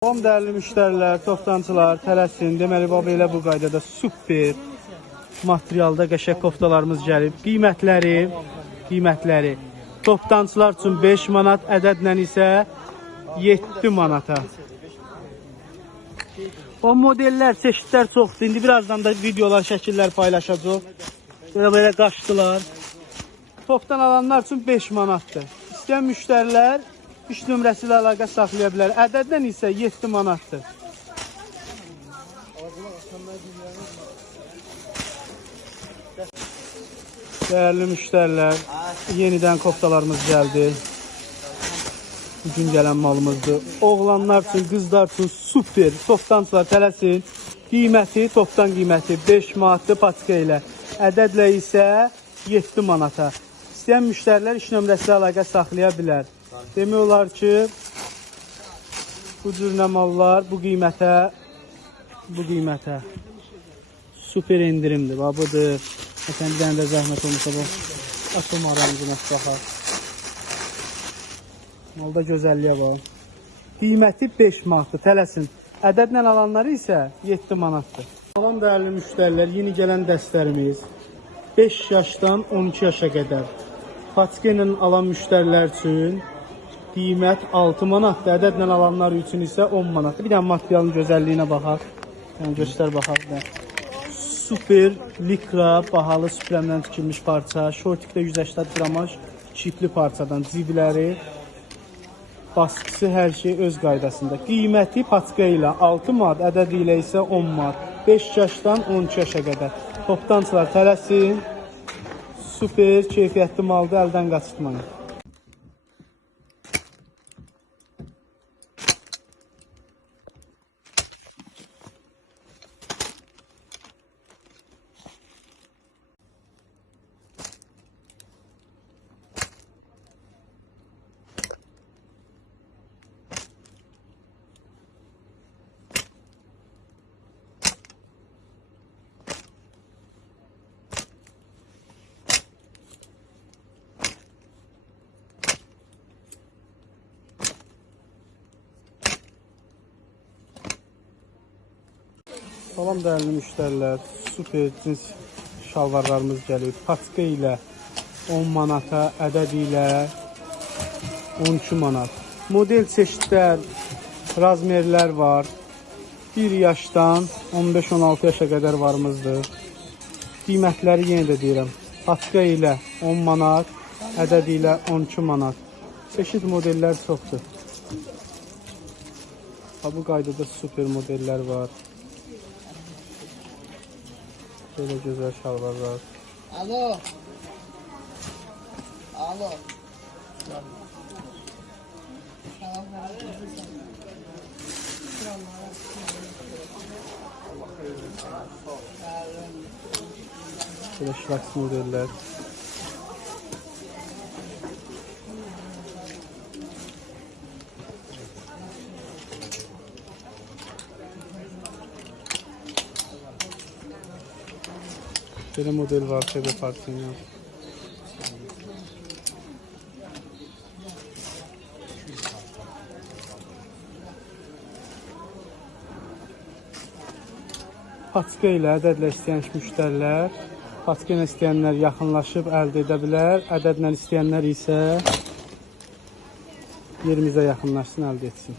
Salam dəyərli müştərilər, toptancılar, tələsin. Deməli, baba elə bu qaydada super materialda qəşəng koftalarımız gəlib. Qiymətləri toptancılar üçün 5 manat, ədədlə isə 7 manata. O modellər, çeşidlər çoxdur. İndi birazdan da videolar, şəkillər paylaşacaq. Belə qaçdılar. Topdan alanlar üçün 5 manatdır. İstəyən müştərilər 3 nömrəsi ilə əlaqə saxlaya bilər. Ədəddən isə 7 manatdır. Dəyərli müştərilər, yenidən koftalarımız gəldi. Bugün gələn malımızdır. Oğlanlar üçün, qızlar üçün super. Toptancılar tələsin. Qiyməti, topdan qiyməti 5 manatdır paçka ilə. Ədədlə isə 7 manata. İstəyən müştərilər 3 nömrəsi ilə əlaqə saxlaya bilər. Demək olar ki, bu cür mallar bu qiymətə super indirimdir. Budur. Məsələn, bir dənə də zəhmət olmasa bu atom aranjına baxar. Malda gözəlliyə bax. Qiyməti 5 manatdır, tələsin. Ədədlə alanları isə 7 manatdır. Salam dəyərli müştərilər, yeni gələn dəstlərimiz 5 yaşdan 12 yaşa qədər. Paçka ilə alan müştərilər üçün qiymət 6 manatdır, ədədlə alanlar üçün isə 10 manatdır. Bir dənə materialın gözəlliyinə baxaq. Yəni, göstər baxaq. Super likra, bahalı süpürəmdən tikilmiş parça. Şortikdə 180 qramaj çipli parçadan cibləri, baskısı, hər şey öz qaydasında. Qiyməti paçka ilə 6 manat, ədədi ilə isə 10 manat. 5 yaşdan 12 yaşa qədər. Toptancılar tələsin. Super, keyfiyyətli maldır, əldən qaçırtmayın. Salam dəyərli müştərilər, super cins şalvarlarımız gəlib. Paçka ilə 10 manata, ədəd ilə 12 manat. Model çeşidlər, razmerlər var. 1 yaşdan 15-16 yaşa qədər varımızdır. Qiymətləri yenə də deyirəm. Paçka ilə 10 manat, ədəd ilə 12 manat. Çeşid modellər çoxdur. Bu qaydada super modellər var. Böyle güzel şalvarlar. Alo. Böyle şlaks modeller. Böyle model var, yaparsın ya. Paçka ilə ədədlə istəyən müştərilər, paçka ilə istəyənlər yaxınlaşıb əldə edə bilər, ədədlə istəyənlər isə yerimizə yaxınlaşsın, əldə etsin.